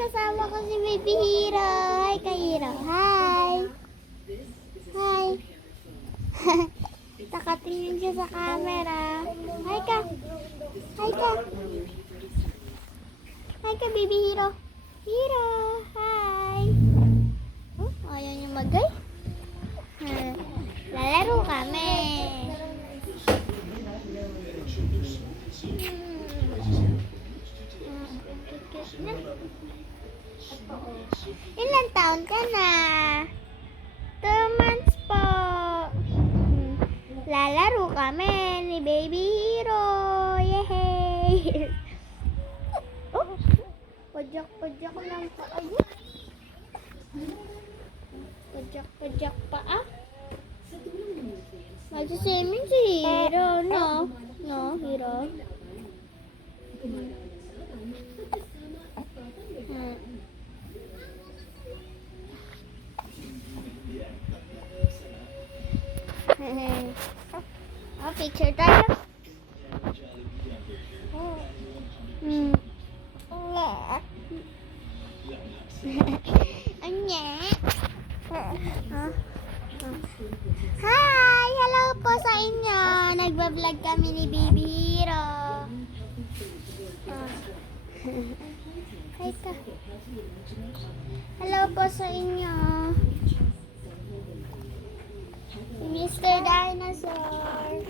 kasama ko si Baby Hero. Hi ka, Hero. Hi. Hi. Nakatingin siya sa camera. Hi ka. Hi ka. Hi ka, Baby Hero. Hero. Hi. Oh, ayaw niyo magay. Lalaro kami. Ilan taon ka na? 2 months po. Lalaro kami ni Baby Hero. Yay! Oh, pajak-pajak lang pa. Ayun. Pajak-pajak pa ah. Magsisiming si Hero, no? No, Hero. Oh, picture tayo. Anya. Hi! Hello po sa inyo. Nagbablog kami ni Baby Hero. Hi ka. Hello po sa inyo. Mr. Dinosaur.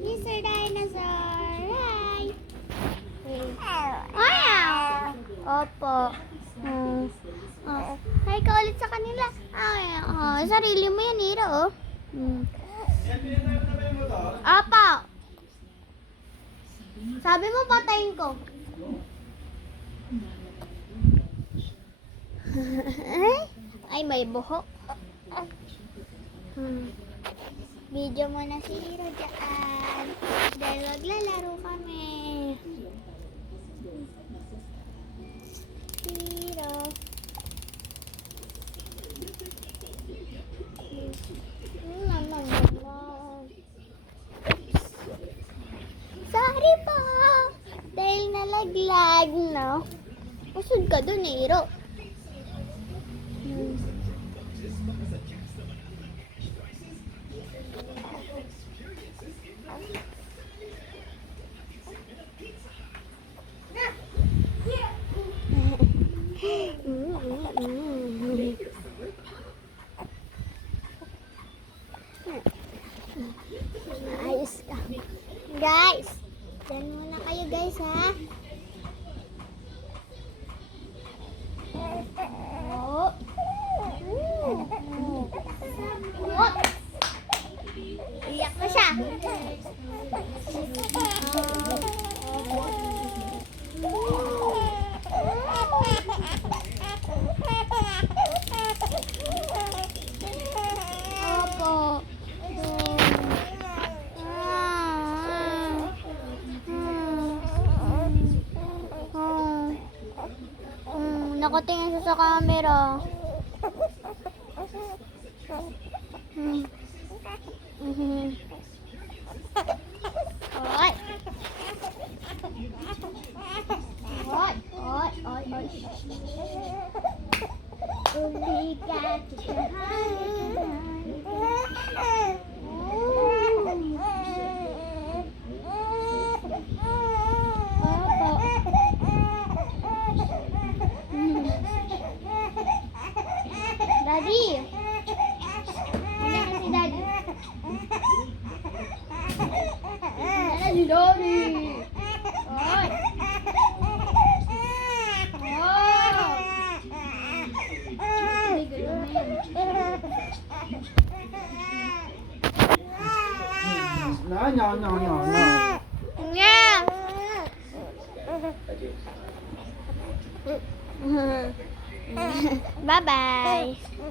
Mr. Dinosaur. Hi. Wow. Opo. Hi ka ulit sa kanila. Ay, sarili mo yan, Hero. Opo. Sabi mo patayin ko. Ay, may buhok. Video mo na si Hero dyan. Dahil maglalaro kami. Hero. Sorry po. Dahil nalaglag, no? Usod ka dun, Hero. Ayos ka. Guys, dyan muna kayo guys ha. Oh. Iyak na siya. Opo. Nakatingin siya sa camera. Oy. Oy, oy, oy, oy. Umikat siya. Daddy. Ano si Daddy? Ano si Daddy? Oy. Bye-bye.